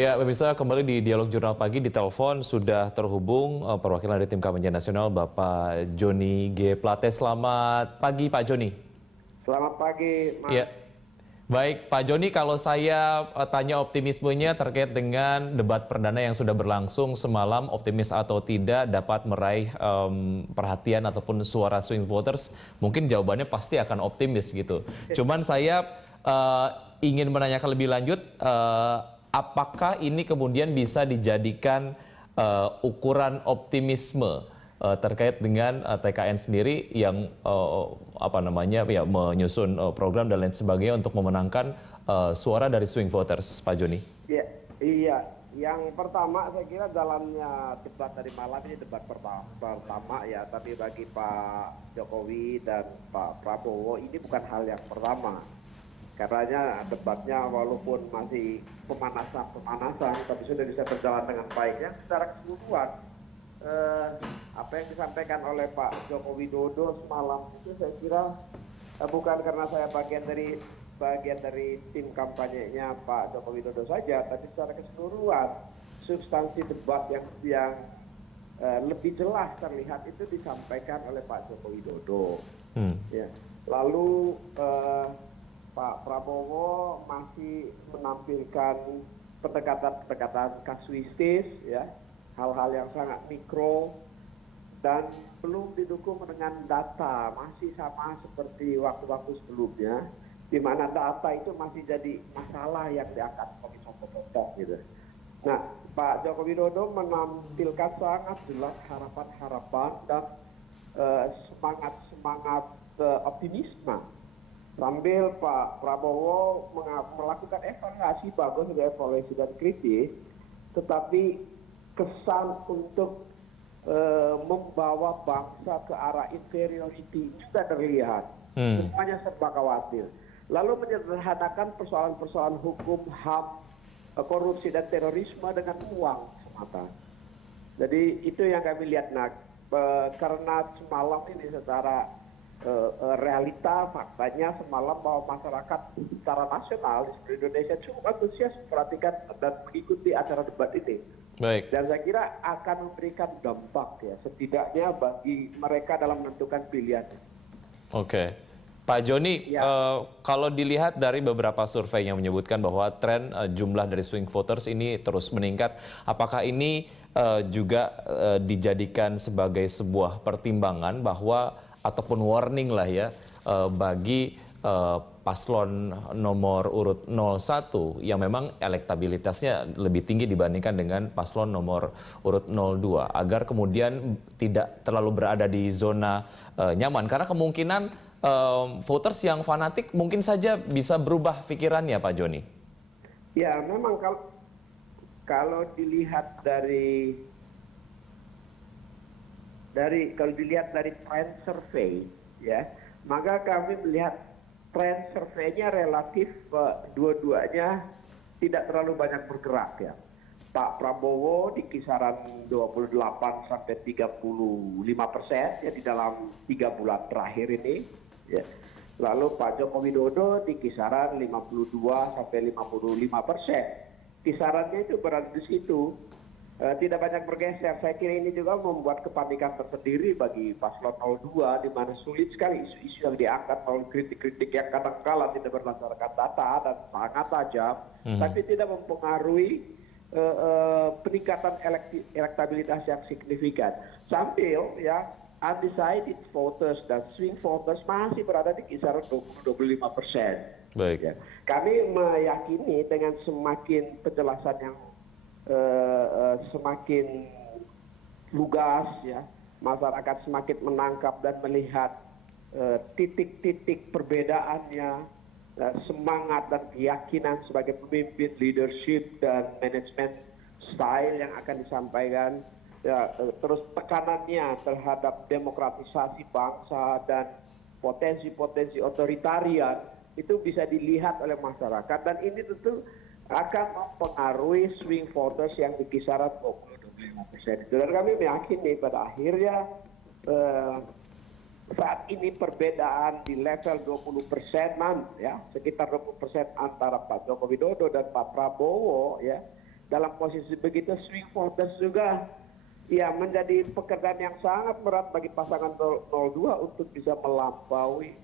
Ya, pemirsa, kembali di Dialog Jurnal Pagi. Di telepon sudah terhubung perwakilan dari tim kampanye nasional Bapak Joni G. Plate. Selamat pagi, Pak Joni. Selamat pagi, Mas. Ya, baik Pak Joni, kalau saya tanya optimismenya terkait dengan debat perdana yang sudah berlangsung semalam, optimis atau tidak dapat meraih perhatian ataupun suara swing voters, mungkin jawabannya pasti akan optimis gitu. Cuman saya ingin menanyakan lebih lanjut, apakah ini kemudian bisa dijadikan ukuran optimisme terkait dengan TKN sendiri yang menyusun program dan lain sebagainya untuk memenangkan suara dari swing voters, Pak Joni? Iya. Yang pertama saya kira dalamnya debat tadi malam ini debat pertama ya, tapi bagi Pak Jokowi dan Pak Prabowo ini bukan hal yang pertama. Karena debatnya walaupun masih pemanasan, tapi sudah bisa berjalan dengan baik. Yang secara keseluruhan, apa yang disampaikan oleh Pak Joko Widodo semalam itu saya kira bukan karena saya bagian dari tim kampanyenya Pak Joko Widodo saja, tapi secara keseluruhan substansi debat yang lebih jelas terlihat itu disampaikan oleh Pak Joko Widodo. Ya. Lalu Pak Prabowo masih menampilkan pendekatan kasuistis, ya, hal-hal yang sangat mikro dan belum didukung dengan data, masih sama seperti waktu-waktu sebelumnya, di mana data itu masih jadi masalah yang diangkat sebagai contoh-contoh gitu. Nah, Pak Joko Widodo menampilkan sangat jelas harapan-harapan dan semangat optimisme. Sambil Pak Prabowo melakukan evaluasi, bagus sudah evaluasi dan kritis, tetapi kesan untuk membawa bangsa ke arah inferiority juga terlihat. Semuanya serba khawatir. Lalu menyederhanakan persoalan-persoalan hukum, HAM, korupsi dan terorisme dengan uang semata. Jadi itu yang kami lihat. Nah, karena semalam ini secara realita faktanya semalam bahwa masyarakat secara nasional di seluruh Indonesia cukup antusias memperhatikan dan mengikuti acara debat ini. Baik. Dan saya kira akan memberikan dampak ya, setidaknya bagi mereka dalam menentukan pilihan. Oke. Pak Joni, kalau dilihat dari beberapa survei yang menyebutkan bahwa tren jumlah dari swing voters ini terus meningkat, apakah ini juga dijadikan sebagai sebuah pertimbangan bahwa ataupun warning lah ya bagi paslon nomor urut 01 yang memang elektabilitasnya lebih tinggi dibandingkan dengan paslon nomor urut 02 agar kemudian tidak terlalu berada di zona nyaman, karena kemungkinan voters yang fanatik mungkin saja bisa berubah pikirannya, Pak Joni. Ya, memang kalau dilihat dari trend survei, ya, maka kami melihat trend surveinya relatif dua-duanya tidak terlalu banyak bergerak ya. Pak Prabowo di kisaran 28 sampai 35% ya di dalam 3 bulan terakhir ini, ya. Lalu Pak Joko Widodo di kisaran 52 sampai 55%. Kisarannya itu berada di situ. Tidak banyak bergeser. Saya kira ini juga membuat kepanikan tersendiri bagi paslon 02, di mana sulit sekali isu-isu yang diangkat oleh kritik-kritik yang kadang-kala tidak berdasarkan data dan sangat tajam, tapi tidak mempengaruhi peningkatan elektabilitas yang signifikan. Sambil ya undecided voters dan swing voters masih berada di kisaran 20-25%. Baik. Ya. Kami meyakini dengan semakin penjelasan yang semakin lugas, ya, masyarakat semakin menangkap dan melihat titik-titik perbedaannya, semangat dan keyakinan sebagai pemimpin, leadership dan manajemen style yang akan disampaikan, ya, terus tekanannya terhadap demokratisasi bangsa dan potensi-potensi otoritarian itu bisa dilihat oleh masyarakat, dan ini tentu akan mempengaruhi swing voters yang di kisaran 20-25%. Dan kami meyakini pada akhirnya saat ini perbedaan di level 20%-an, ya, sekitar 20% antara Pak Joko Widodo dan Pak Prabowo, ya, dalam posisi begitu swing voters juga ya menjadi pekerjaan yang sangat berat bagi pasangan 02 untuk bisa melampaui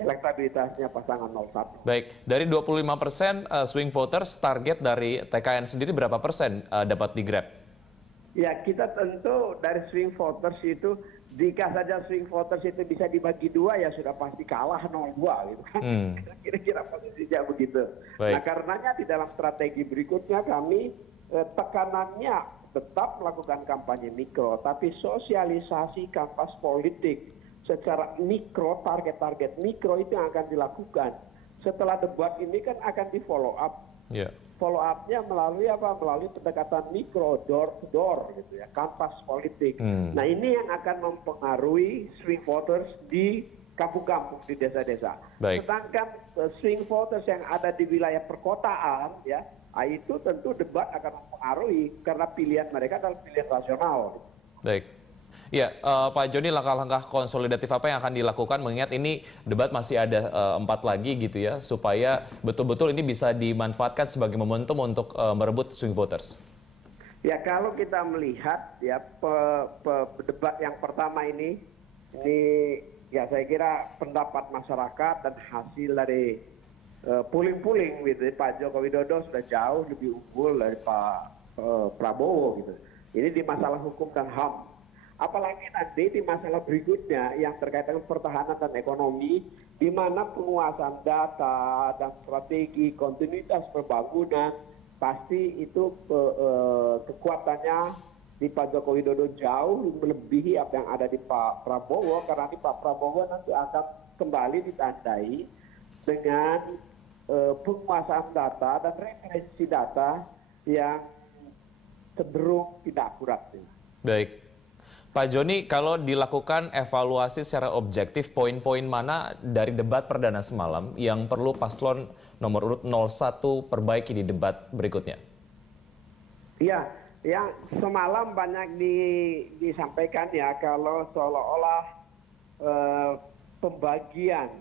elektabilitasnya pasangan 01. Baik, dari 25% swing voters, target dari TKN sendiri berapa persen dapat digrab? Ya, kita tentu dari swing voters itu, jika saja swing voters itu bisa dibagi dua, ya sudah pasti kalah 02 gitu kan. Kira-kira posisinya begitu. Nah, karenanya di dalam strategi berikutnya kami tekanannya tetap melakukan kampanye mikro, tapi sosialisasi kanvas politik secara mikro, target-target mikro itu yang akan dilakukan. Setelah debat ini kan akan di follow up. Follow up-nya melalui apa? Melalui pendekatan mikro, door to door gitu ya, kanvas politik. Nah, ini yang akan mempengaruhi swing voters di kampung-kampung, di desa-desa. Sedangkan swing voters yang ada di wilayah perkotaan ya, itu tentu debat akan mempengaruhi karena pilihan mereka adalah pilihan rasional. Baik. Ya, Pak Joni, langkah-langkah konsolidatif apa yang akan dilakukan mengingat ini debat masih ada 4 lagi gitu ya, supaya betul-betul ini bisa dimanfaatkan sebagai momentum untuk merebut swing voters? Ya, kalau kita melihat ya debat yang pertama ini ya saya kira pendapat masyarakat dan hasil dari puling-puling gitu, Pak Joko Widodo sudah jauh lebih unggul dari Pak Prabowo gitu. Ini di masalah hukum dan HAM. Apalagi nanti di masalah berikutnya yang terkait dengan pertahanan dan ekonomi, di mana penguasaan data dan strategi kontinuitas pembangunan, pasti itu kekuatannya di Pak Joko Widodo jauh melebihi apa yang ada di Pak Prabowo, karena di Pak Prabowo nanti akan kembali ditandai dengan penguasaan data dan referensi data yang cenderung tidak akurat. Baik. Pak Joni, kalau dilakukan evaluasi secara objektif, poin-poin mana dari debat perdana semalam yang perlu paslon nomor urut 01 perbaiki di debat berikutnya? Iya, yang semalam banyak disampaikan ya, kalau seolah-olah pembagian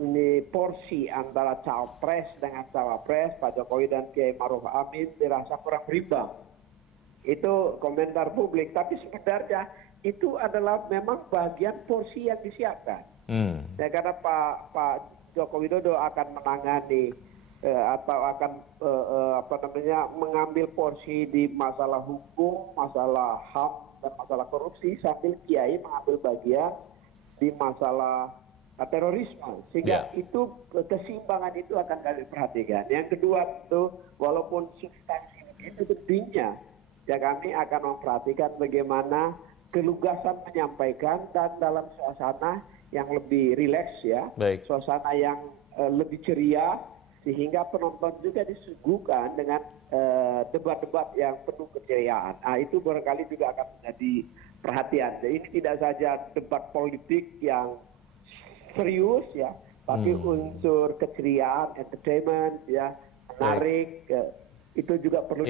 ini porsi antara cawapres dengan cawapres Pak Jokowi dan Kiai Maruf Amin dirasa kurang berimbang. Itu komentar publik, tapi sebenarnya itu adalah memang bagian porsi yang disiapkan. Ya, karena Pak Joko Widodo akan menangani atau akan mengambil porsi di masalah hukum, masalah HAM dan masalah korupsi, sambil Kiai mengambil bagian di masalah terorisme, sehingga itu keseimbangan itu akan kami perhatikan. Yang kedua itu walaupun substansi itu pentingnya, ya kami akan memperhatikan bagaimana kelugasan menyampaikan dan dalam suasana yang lebih rileks ya, suasana yang lebih ceria, sehingga penonton juga disuguhkan dengan debat-debat yang penuh keceriaan. Nah, itu barangkali juga akan menjadi perhatian. Jadi ini tidak saja debat politik yang serius ya, tapi unsur keceriaan, entertainment ya, menarik, itu juga perlu.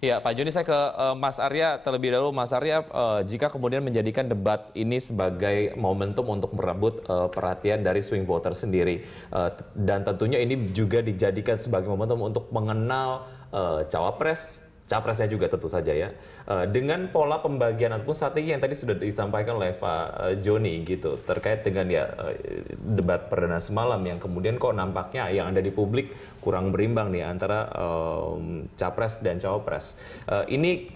Ya, Pak Joni, saya ke Mas Arya terlebih dahulu. Mas Arya, jika kemudian menjadikan debat ini sebagai momentum untuk merebut perhatian dari swing voter sendiri, dan tentunya ini juga dijadikan sebagai momentum untuk mengenal capresnya juga tentu saja ya, dengan pola pembagian ataupun strategi yang tadi sudah disampaikan oleh Pak Joni gitu, terkait dengan ya debat perdana semalam yang kemudian kok nampaknya yang ada di publik kurang berimbang nih antara capres dan cawapres. Ini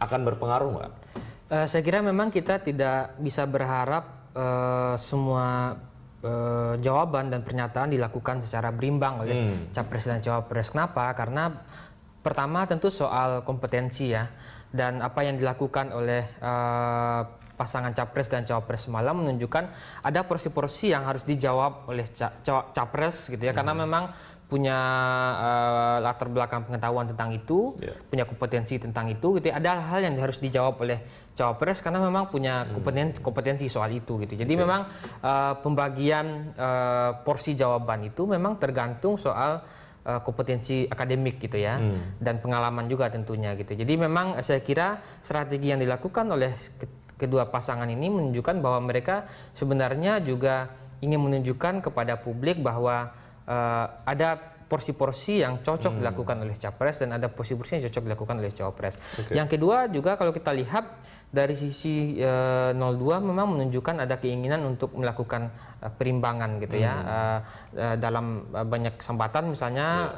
akan berpengaruh nggak? Saya kira memang kita tidak bisa berharap semua jawaban dan pernyataan dilakukan secara berimbang oleh capres dan cawapres. Kenapa? Karena pertama tentu soal kompetensi ya, dan apa yang dilakukan oleh pasangan capres dan cawapres semalam menunjukkan ada porsi-porsi yang harus dijawab oleh capres gitu ya, karena memang punya latar belakang pengetahuan tentang itu, punya kompetensi tentang itu gitu ya. Ada hal yang harus dijawab oleh cawapres karena memang punya kompetensi soal itu gitu. Jadi memang pembagian porsi jawaban itu memang tergantung soal kompetensi akademik gitu ya, dan pengalaman juga tentunya gitu. Jadi memang saya kira strategi yang dilakukan oleh kedua pasangan ini menunjukkan bahwa mereka sebenarnya juga ingin menunjukkan kepada publik bahwa ada porsi-porsi yang cocok dilakukan oleh capres dan ada porsi-porsi yang cocok dilakukan oleh cawapres. Yang kedua juga kalau kita lihat dari sisi 02 memang menunjukkan ada keinginan untuk melakukan perimbangan gitu ya. Dalam banyak kesempatan misalnya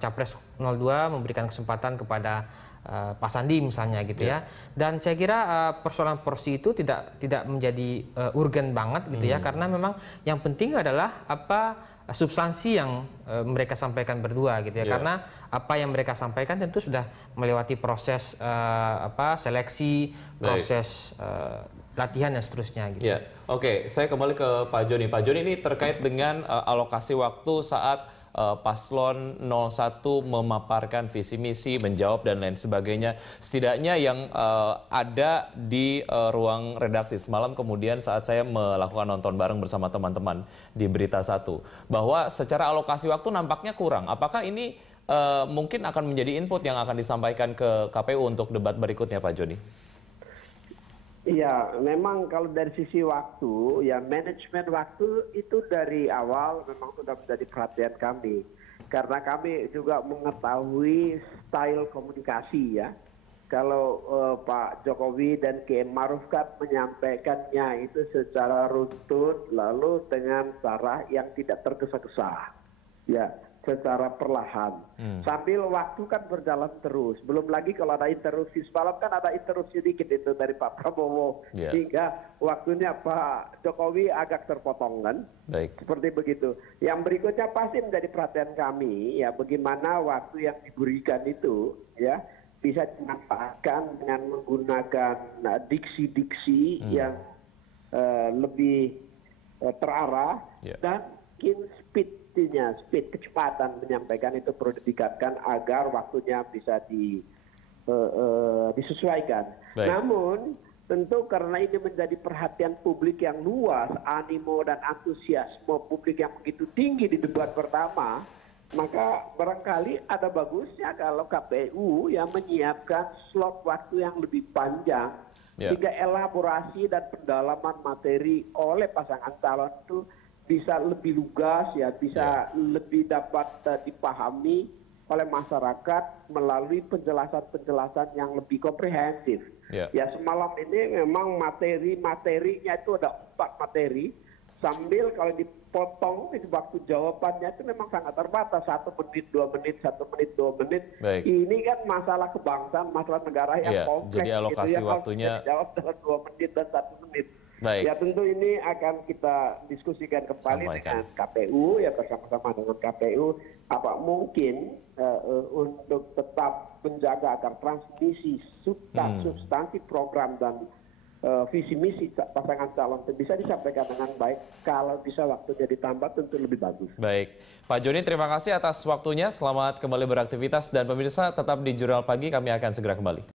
capres 02 memberikan kesempatan kepada Pak Sandi misalnya gitu ya. Dan saya kira persoalan porsi itu tidak menjadi urgen banget gitu ya, karena memang yang penting adalah apa substansi yang mereka sampaikan berdua gitu ya. Karena apa yang mereka sampaikan tentu sudah melewati proses seleksi, proses latihan dan seterusnya gitu. Oke, saya kembali ke Pak Joni. Pak Joni, ini terkait dengan alokasi waktu saat Paslon 01 memaparkan visi misi, menjawab dan lain sebagainya. Setidaknya yang ada di ruang redaksi semalam, kemudian saat saya melakukan nonton bareng bersama teman-teman di Berita Satu, bahwa secara alokasi waktu nampaknya kurang. Apakah ini mungkin akan menjadi input yang akan disampaikan ke KPU untuk debat berikutnya, Pak Joni? Iya, memang kalau dari sisi waktu, ya manajemen waktu itu dari awal memang sudah menjadi perhatian kami. Karena kami juga mengetahui style komunikasi ya. Kalau Pak Jokowi dan KM Ma'ruf kan menyampaikannya itu secara runtut, lalu dengan cara yang tidak tergesa-gesa. Ya, secara perlahan. Sambil waktu kan berjalan terus. Belum lagi kalau ada interupsi. Semalam kan ada interupsi dikit itu dari Pak Prabowo. Sehingga waktunya Pak Jokowi agak terpotong kan. Seperti begitu. Yang berikutnya pasti menjadi perhatian kami. Ya, bagaimana waktu yang diberikan itu ya bisa dimanfaatkan dengan menggunakan diksi-diksi yang lebih terarah dan mungkin speed kecepatan menyampaikan itu perlu ditingkatkan agar waktunya bisa disesuaikan. Namun tentu karena ini menjadi perhatian publik yang luas, animo dan antusiasme publik yang begitu tinggi di debat pertama, maka barangkali ada bagusnya kalau KPU yang menyiapkan slot waktu yang lebih panjang sehingga elaborasi dan pendalaman materi oleh pasangan calon itu bisa lebih lugas ya, bisa lebih dapat dipahami oleh masyarakat melalui penjelasan-penjelasan yang lebih komprehensif. Ya semalam ini memang materinya itu ada 4 materi, sambil kalau dipotong di waktu jawabannya itu memang sangat terbatas, 1 menit, 2 menit, 1 menit, 2 menit. Ini kan masalah kebangsaan, masalah negara yang kompleks. Jadi alokasi waktunya jawab dalam 2 menit dan 1 menit. Ya tentu ini akan kita diskusikan kembali dengan KPU ya, bersama-sama dengan KPU apa mungkin untuk tetap menjaga agar transmisi substansi program dan visi misi pasangan calon bisa disampaikan dengan baik. Kalau bisa waktunya ditambah tentu lebih bagus. Baik, Pak Joni, terima kasih atas waktunya. Selamat kembali beraktivitas dan pemirsa tetap di Jurnal Pagi, kami akan segera kembali.